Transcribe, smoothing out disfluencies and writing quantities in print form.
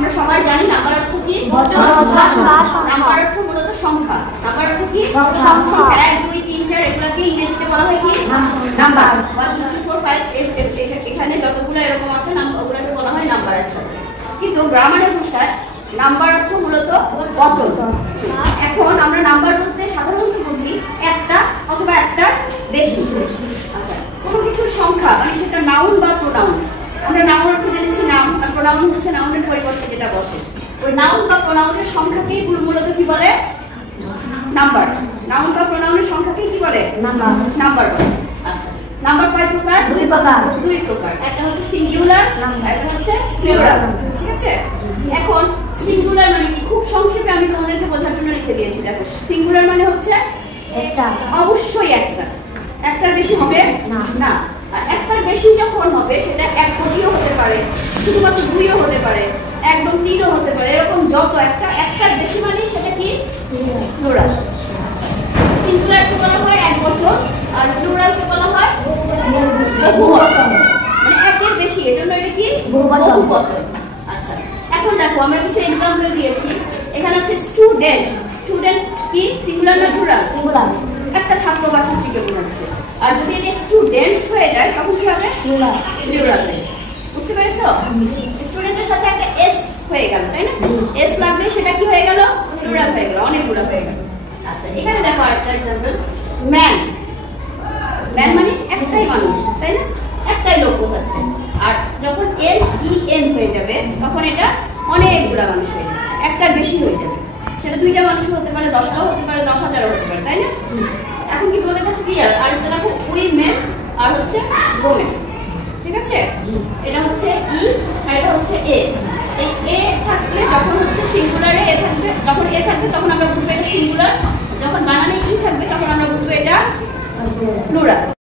আমরা সবাই জানি নাম্বার অর্থ কি? নাম্বার অর্থ মূলত সংখ্যা। নাম্বার অর্থ কি? সংখ্যা। 1 2 3 4 এগুলাকে ইংরেজিতে বলা হয় কি? নাম্বার। 1 2 3 4 5 এখানে যতগুলো এরকম আছে ওগুলোকে বলা হয় নাম্বার একসাথে। কিন্তু গ্রামারের ভাষায় নাম্বার অর্থ মূলত বচন। এখন আমরা নাম্বার বলতে সাধারণত বুঝি একটা অথবা একটার বেশি। আচ্ছা, কোনো কিছুর সংখ্যা মানে সেটা নাউন বা প্রোনাউন। আমরা নাউন অর্থ জেনেছি নাম, আর প্রোনাউন হচ্ছে নাউনের পরিবর্তে যেটা বসে। ওই নাউন বা প্রোনাউনের সংখ্যাকেই মূলত কি বলে? নাম্বার। নাউন বা প্রোনাউনের সংখ্যাকেই কি বলে? নাম্বার বলে। আচ্ছা, নাম্বার কয় প্রকার? দুই প্রকার। একটা হচ্ছে সিঙ্গুলার, একটা হচ্ছে প্লুরাল। ঠিক আছে? এখন সিঙ্গুলার মানে কি? খুব সংক্ষেপে আমি তোমাদেরকে বোঝার জন্য লিখে দিয়েছি। দেখো, সিঙ্গুলার মানে হচ্ছে একটা, অবশ্যই একটা। একটার বেশি হবে না। আর একটার বেশি যখন হবে সেটা 1 কোটিও হতে পারে, শুধুমাত্র 2ও হতে পারে, একদম 3ও হতে পারে। এরকম যত একটার বেশি মানে সেটা কি? প্লুরাল। সিঙ্গুলারকে বলা হয় এক বচন, আর প্লুরালকে বলা হয় বহুবচন। মানে একের বেশি, এজন্য এটা কি? বহুবচন। আচ্ছা, এখন দেখো আমরা কিছু एग्जांपल দিয়েছি। এখানে আছে স্টুডেন্ট। স্টুডেন্ট কি সিঙ্গুলার না প্লুরাল? সিঙ্গুলার। একটা ছাত্র বা ছাত্রীকে বোঝাচ্ছে। আর যদি এটা স্টুডেন্টস হয়ে যায় তখন কি হবে? প্লুরাল। প্লুরাল। বুঝতে পেরেছো? স্টুডেন্টের সাথে একটা এস হয়ে গেল, তাই না? এস লাগলে সেটা কি হয়ে গেল? প্লুরাল হয়ে গেল, অনেকগুলো হয়ে গেল। আচ্ছা, এখানে দেখো আরেকটা एग्जांपल। ম্যান। ম্যান মানে একটাই মানুষ, তাই না? একটাই লোক বোঝাচ্ছে। আর যখন MEN হয়ে যাবে তখন এটা অনেকগুলো মানুষ হয়ে যাবে, একটার বেশি হয়ে যাবে। সেটা 2টা মানুষও হতে পারে, 10টাও হতে পারে, 10,000ও হতে পারে, তাই না? এখন কি তোমাদের কাছে ক্লিয়ার? আর এটা দেখো উইমেন আর হচ্ছে ওমেন। ঠিক আছে? এটা হচ্ছে ই আর এটা হচ্ছে এ। এই এ থাকলে যখন হচ্ছে সিঙ্গুলারে এ থাকবে, যখন এ থাকবে তখন আমরা বুঝবো